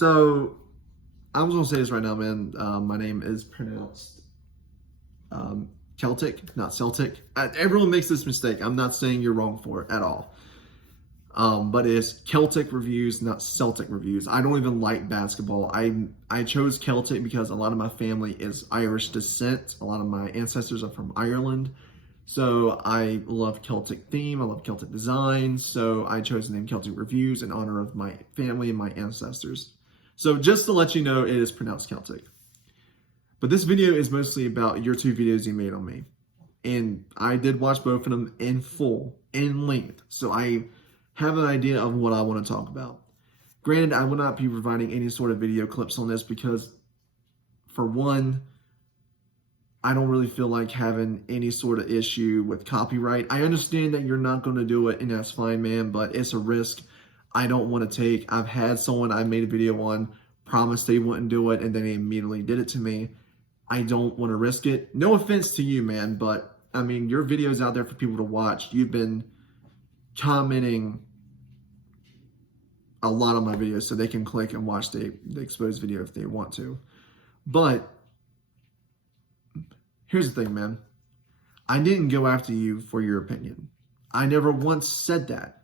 So I was gonna say this right now, man. My name is pronounced Celtic, not Celtic. Everyone makes this mistake. I'm not saying you're wrong for it at all. But it's Celtic Reviews, not Celtic Reviews. I don't even like basketball. I chose Celtic because a lot of my family is Irish descent. A lot of my ancestors are from Ireland. So I love Celtic theme. I love Celtic design. So I chose the name Celtic Reviews in honor of my family and my ancestors. So just to let you know, it is pronounced Celtic. But this video is mostly about your two videos you made on me. And I did watch both of them in full, in length. So I have an idea of what I want to talk about. Granted, I will not be providing any sort of video clips on this because, for one, I don't really feel like having any sort of issue with copyright. I understand that you're not going to do it, and that's fine, man, but it's a risk I don't want to take. I've had someone I made a video on promise they wouldn't do it, and then they immediately did it to me. I don't want to risk it. No offense to you, man, but, I mean, your video's out there for people to watch. You've been commenting a lot on my videos so they can click and watch the exposed video if they want to. But here's the thing, man. I didn't go after you for your opinion. I never once said that.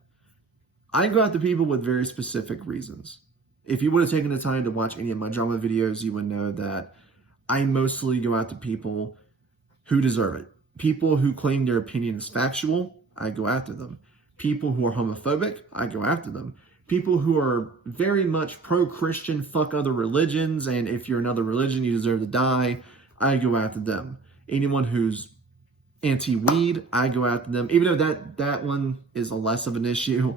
I go after people with very specific reasons. If you would have taken the time to watch any of my drama videos, you would know that I mostly go after people who deserve it. People who claim their opinion is factual, I go after them. People who are homophobic, I go after them. People who are very much pro-Christian, fuck other religions, and if you're another religion, you deserve to die, I go after them. Anyone who's anti-weed, I go after them. Even though that one is less of an issue.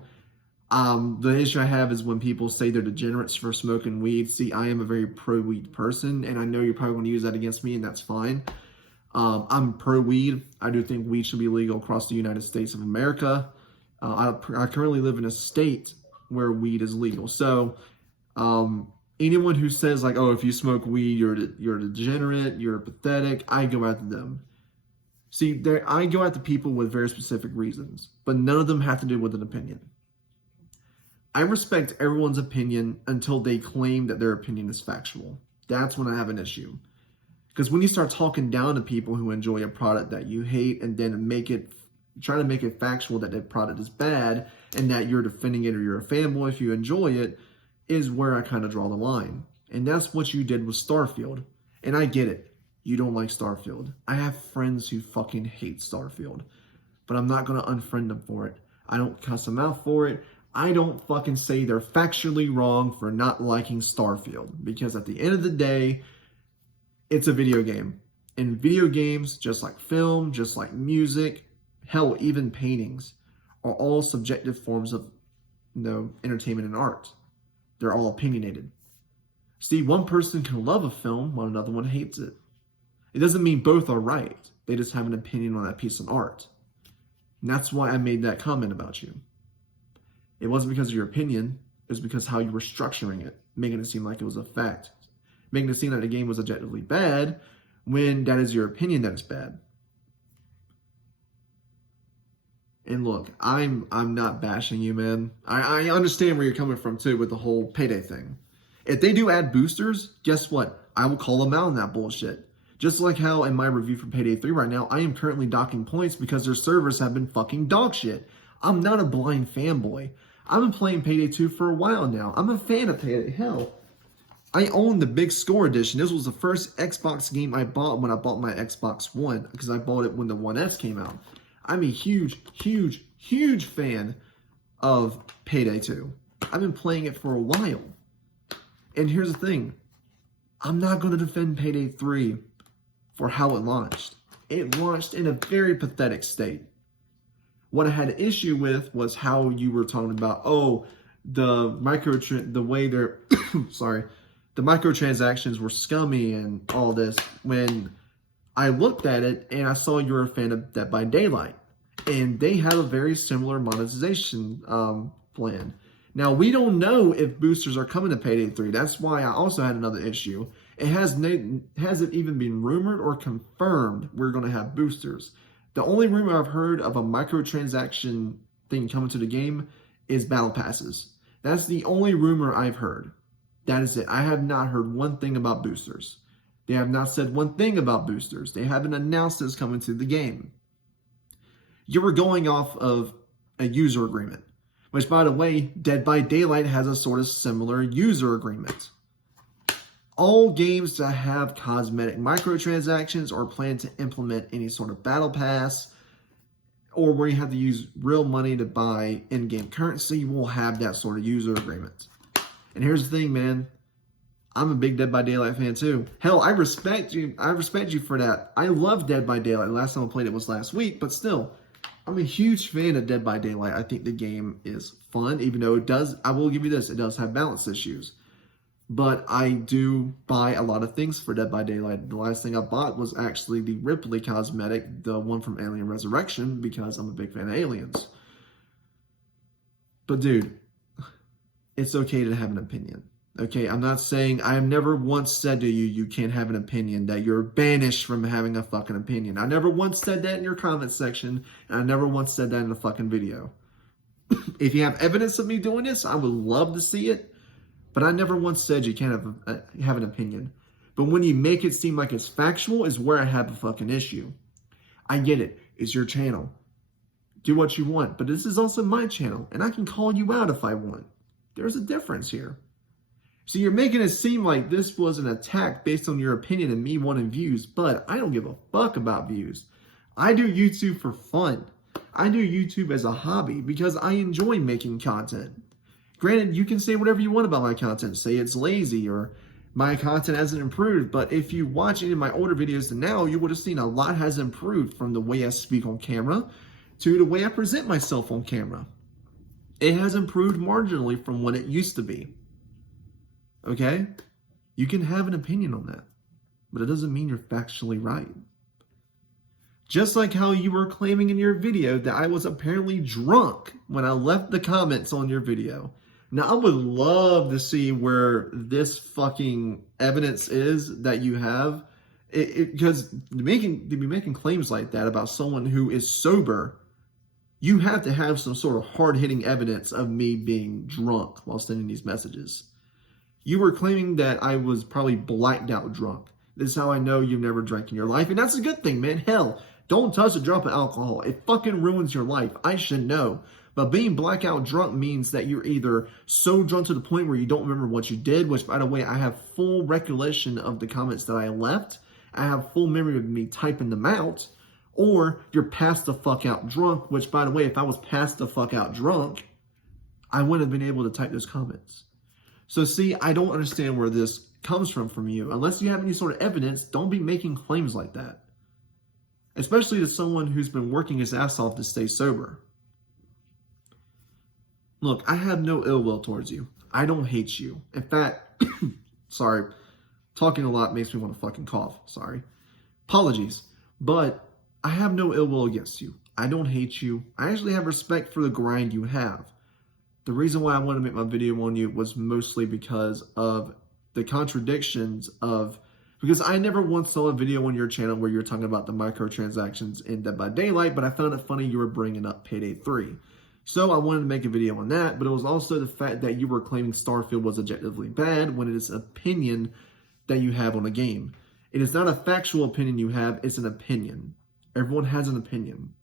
The issue I have is when people say they're degenerates for smoking weed. See, I am a very pro-weed person, and I know you're probably going to use that against me, and that's fine. I'm pro-weed. I do think weed should be legal across the United States of America. I currently live in a state where weed is legal. So anyone who says like, oh, if you smoke weed, you're a degenerate, you're pathetic, I go after them. See, I go after people with very specific reasons, but none of them have to do with an opinion. I respect everyone's opinion until they claim that their opinion is factual. That's when I have an issue. Because when you start talking down to people who enjoy a product that you hate and then try to make it factual that that product is bad and that you're defending it or you're a fanboy if you enjoy it, is where I kind of draw the line. And that's what you did with Starfield. And I get it. You don't like Starfield. I have friends who fucking hate Starfield. But I'm not going to unfriend them for it. I don't cuss them out for it. I don't fucking say they're factually wrong for not liking Starfield. Because at the end of the day, it's a video game. And video games, just like film, just like music, hell, even paintings, are all subjective forms of, entertainment and art. They're all opinionated. See, one person can love a film while another one hates it. It doesn't mean both are right. They just have an opinion on that piece of art. And that's why I made that comment about you. It wasn't because of your opinion. It was because how you were structuring it, making it seem like it was a fact. Making it seem like the game was objectively bad when that is your opinion that it's bad. And look, I'm not bashing you, man. I understand where you're coming from, too, with the whole Payday thing. If they do add boosters, guess what? I will call them out on that bullshit. Just like how in my review for Payday 3 right now, I am currently docking points because their servers have been fucking dog shit. I'm not a blind fanboy. I've been playing Payday 2 for a while now. I'm a fan of Payday. Hell, I own the Big Score Edition. This was the first Xbox game I bought when I bought my Xbox One, because I bought it when the One S came out. I'm a huge, huge, huge fan of Payday 2. I've been playing it for a while. And here's the thing. I'm not going to defend Payday 3 for how it launched. It launched in a very pathetic state. What I had an issue with was how you were talking about, the microtransactions were scummy and all this, when I looked at it and I saw you were a fan of Dead by Daylight. And they have a very similar monetization plan. Now, we don't know if boosters are coming to Payday 3. That's why I also had another issue. It hasn't even been rumored or confirmed we're going to have boosters. The only rumor I've heard of a microtransaction thing coming to the game is battle passes. That's the only rumor I've heard. That is it. I have not heard one thing about boosters. They have not said one thing about boosters. They haven't announced it's coming to the game. You were going off of a user agreement, which, by the way, Dead by Daylight has a sort of similar user agreement. All games that have cosmetic microtransactions or plan to implement any sort of battle pass, or where you have to use real money to buy in-game currency, will have that sort of user agreement. And here's the thing, man. I'm a big Dead by Daylight fan too. Hell, I respect you. I respect you for that. I love Dead by Daylight. The last time I played it was last week, but still, I'm a huge fan of Dead by Daylight. I think the game is fun, even though it does, I will give you this, it does have balance issues. But I do buy a lot of things for Dead by Daylight. The last thing I bought was actually the Ripley cosmetic, the one from Alien Resurrection, because I'm a big fan of aliens. But dude, it's okay to have an opinion. Okay, I'm not saying, I have never once said to you, you can't have an opinion, that you're banished from having a fucking opinion. I never once said that in your comment section, and I never once said that in a fucking video. If you have evidence of me doing this, I would love to see it, but I never once said you can't have an opinion. But when you make it seem like it's factual is where I have a fucking issue. I get it, it's your channel. Do what you want, but this is also my channel, and I can call you out if I want. There's a difference here. So you're making it seem like this was an attack based on your opinion and me wanting views, but I don't give a fuck about views. I do YouTube for fun. I do YouTube as a hobby because I enjoy making content. Granted, you can say whatever you want about my content. Say it's lazy or my content hasn't improved, but if you watch any of my older videos to now, you would have seen a lot has improved from the way I speak on camera to the way I present myself on camera. It has improved marginally from what it used to be. Okay? You can have an opinion on that, but it doesn't mean you're factually right. Just like how you were claiming in your video that I was apparently drunk when I left the comments on your video. Now, I would love to see where this fucking evidence is that you have. Because to be making claims like that about someone who is sober, you have to have some sort of hard-hitting evidence of me being drunk while sending these messages. You were claiming that I was probably blacked out drunk. This is how I know you've never drank in your life. And that's a good thing, man. Hell, don't touch a drop of alcohol. It fucking ruins your life. I should know. But being blackout drunk means that you're either so drunk to the point where you don't remember what you did, which, by the way, I have full recollection of the comments that I left. I have full memory of me typing them out. Or you're passed the fuck out drunk, which, by the way, if I was passed the fuck out drunk, I wouldn't have been able to type those comments. So see, I don't understand where this comes from you. Unless you have any sort of evidence, don't be making claims like that. Especially to someone who's been working his ass off to stay sober. Look, I have no ill will towards you. I don't hate you. In fact, sorry, talking a lot makes me want to fucking cough. Sorry. Apologies. But I have no ill will against you. I don't hate you. I actually have respect for the grind you have. The reason why I wanted to make my video on you was mostly because of the contradictions of, because I never once saw a video on your channel where you're talking about the microtransactions in Dead by Daylight, but I found it funny you were bringing up Payday 3. So I wanted to make a video on that, but it was also the fact that you were claiming Starfield was objectively bad when it is an opinion that you have on a game. It is not a factual opinion you have, it's an opinion. Everyone has an opinion.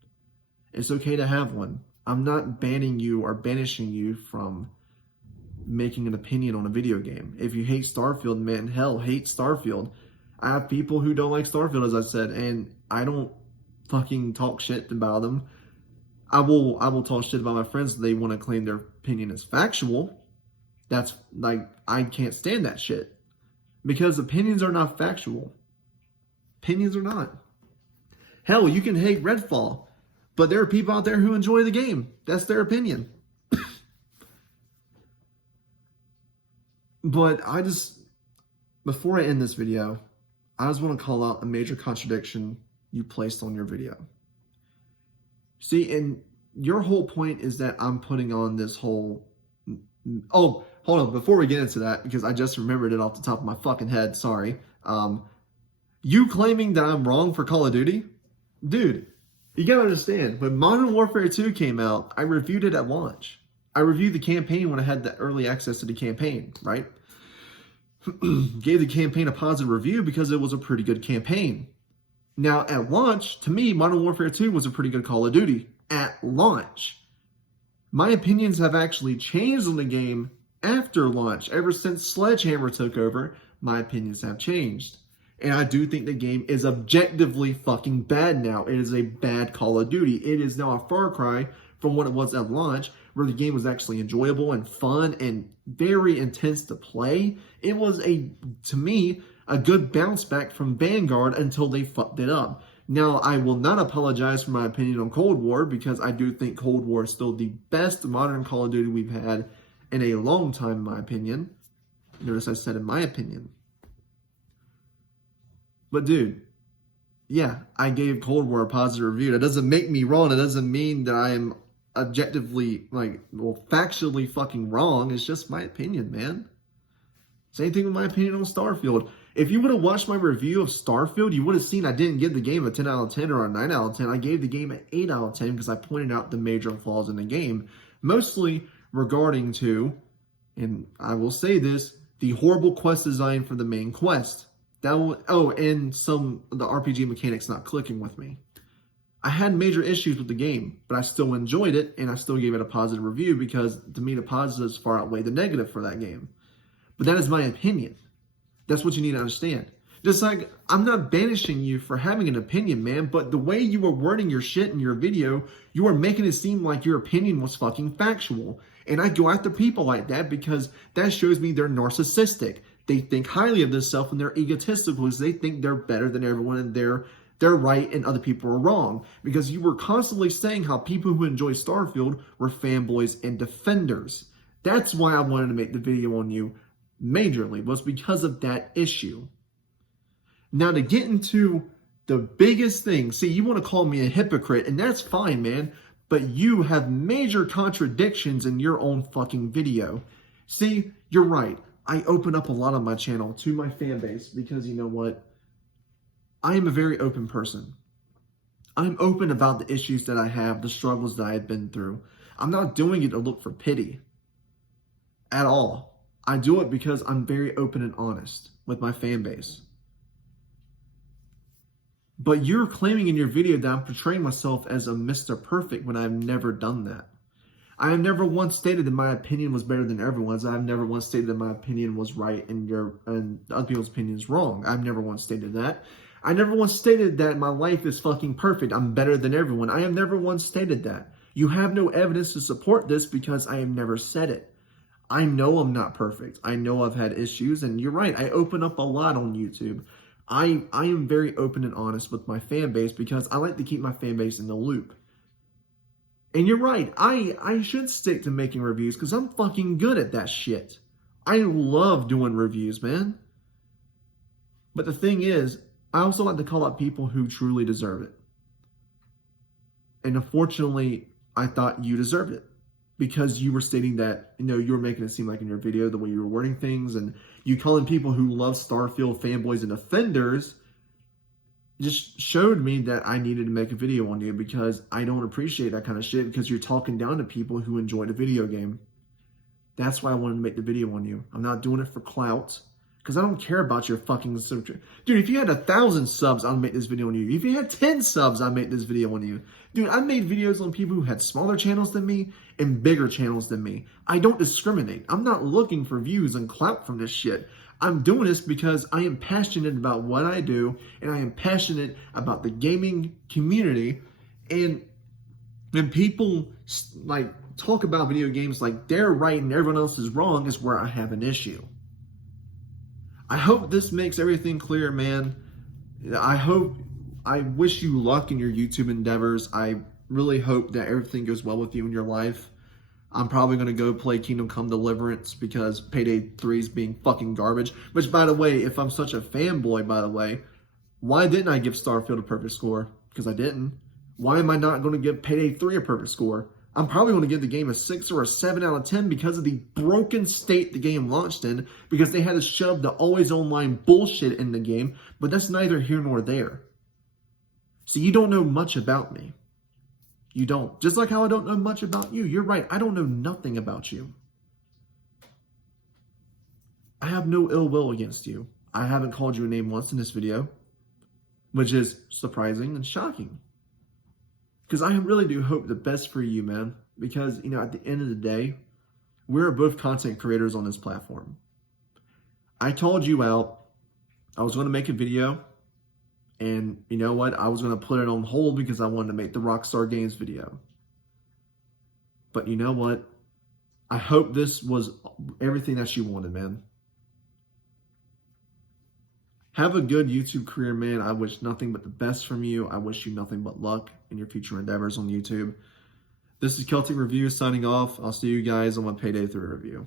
It's okay to have one. I'm not banning you or banishing you from making an opinion on a video game. If you hate Starfield, man, hell, hate Starfield. I have people who don't like Starfield, as I said, and I don't fucking talk shit about them. I will talk shit about my friends if they want to claim their opinion as factual. That's like, I can't stand that shit. Because opinions are not factual. Opinions are not. Hell, you can hate Redfall. But there are people out there who enjoy the game. That's their opinion. But before I end this video, I just want to call out a major contradiction you placed on your video. See, and your whole point is that I'm putting on this whole... Oh, hold on. Before we get into that, because I just remembered it off the top of my fucking head. Sorry. You claiming that I'm wrong for Call of Duty? Dude. You gotta understand, when Modern Warfare 2 came out, I reviewed it at launch. I reviewed the campaign when I had the early access to the campaign, right? gave the campaign a positive review because it was a pretty good campaign. Now, at launch, to me, Modern Warfare 2 was a pretty good Call of Duty. At launch. My opinions have actually changed on the game after launch. Ever since Sledgehammer took over, my opinions have changed. And I do think the game is objectively fucking bad now. It is a bad Call of Duty. It is now a far cry from what it was at launch, where the game was actually enjoyable and fun and very intense to play. It was, to me, a good bounce back from Vanguard until they fucked it up. Now, I will not apologize for my opinion on Cold War, because I do think Cold War is still the best modern Call of Duty we've had in a long time, in my opinion. Notice I said in my opinion. But dude, yeah, I gave Cold War a positive review. That doesn't make me wrong. It doesn't mean that I am objectively, factually fucking wrong. It's just my opinion, man. Same thing with my opinion on Starfield. If you would have watched my review of Starfield, you would have seen I didn't give the game a 10 out of 10 or a 9 out of 10. I gave the game an 8 out of 10 because I pointed out the major flaws in the game. Mostly regarding to, and I will say this, the horrible quest design for the main quest. And the RPG mechanics not clicking with me. I had major issues with the game, but I still enjoyed it, and I still gave it a positive review because, to me, the positives far outweigh the negative for that game. But that is my opinion. That's what you need to understand. Just like, I'm not banishing you for having an opinion, man, but the way you were wording your shit in your video, you were making it seem like your opinion was fucking factual. And I go after people like that because that shows me they're narcissistic. They think highly of themselves and they're egotistical because they think they're better than everyone and they're right and other people are wrong. Because you were constantly saying how people who enjoy Starfield were fanboys and defenders. That's why I wanted to make the video on you majorly, was because of that issue. Now, to get into the biggest thing, see, you want to call me a hypocrite, and that's fine, man, but you have major contradictions in your own fucking video. See, you're right. I open up a lot on my channel to my fan base because, you know what? I am a very open person. I'm open about the issues that I have, the struggles that I have been through. I'm not doing it to look for pity at all. I do it because I'm very open and honest with my fan base. But you're claiming in your video that I'm portraying myself as a Mr. Perfect when I've never done that. I have never once stated that my opinion was better than everyone's. I've never once stated that my opinion was right and other people's opinion is wrong. I've never once stated that. I never once stated that my life is fucking perfect. I'm better than everyone. I have never once stated that. You have no evidence to support this because I have never said it. I know I'm not perfect. I know I've had issues, and you're right. I open up a lot on YouTube. I am very open and honest with my fan base because I like to keep my fan base in the loop. And you're right. I should stick to making reviews because I'm fucking good at that shit. I love doing reviews, man. But the thing is, I also like to call out people who truly deserve it. And unfortunately, I thought you deserved it. Because you were stating that, you were making it seem like in your video, the way you were wording things, and you calling people who love Starfield fanboys and offenders, just showed me that I needed to make a video on you because I don't appreciate that kind of shit because you're talking down to people who enjoyed a video game. That's why I wanted to make the video on you. I'm not doing it for clout because I don't care about your fucking subscription. Dude, if you had 1,000 subs, I'd make this video on you. If you had 10 subs, I'd make this video on you. Dude, I made videos on people who had smaller channels than me and bigger channels than me. I don't discriminate. I'm not looking for views and clout from this shit. I'm doing this because I am passionate about what I do, and I am passionate about the gaming community. And when people talk about video games like they're right and everyone else is wrong is where I have an issue. I hope this makes everything clear, man. I wish you luck in your YouTube endeavors. I really hope that everything goes well with you in your life. I'm probably going to go play Kingdom Come Deliverance because Payday 3 is being fucking garbage. Which, by the way, if I'm such a fanboy, by the way, why didn't I give Starfield a perfect score? Because I didn't. Why am I not going to give Payday 3 a perfect score? I'm probably going to give the game a 6 or a 7 out of 10 because of the broken state the game launched in, because they had to shove the always online bullshit in the game, but that's neither here nor there. So you don't know much about me. You don't. Just like how I don't know much about you. You're right. I don't know nothing about you. I have no ill will against you. I haven't called you a name once in this video, which is surprising and shocking. Because I really do hope the best for you, man. Because, at the end of the day, we're both content creators on this platform. I called you out. I was going to make a video. And you know what? I was going to put it on hold because I wanted to make the Rockstar Games video. But you know what? I hope this was everything that you wanted, man. Have a good YouTube career, man. I wish nothing but the best from you. I wish you nothing but luck in your future endeavors on YouTube. This is Celtic Review signing off. I'll see you guys on my Payday 3 review.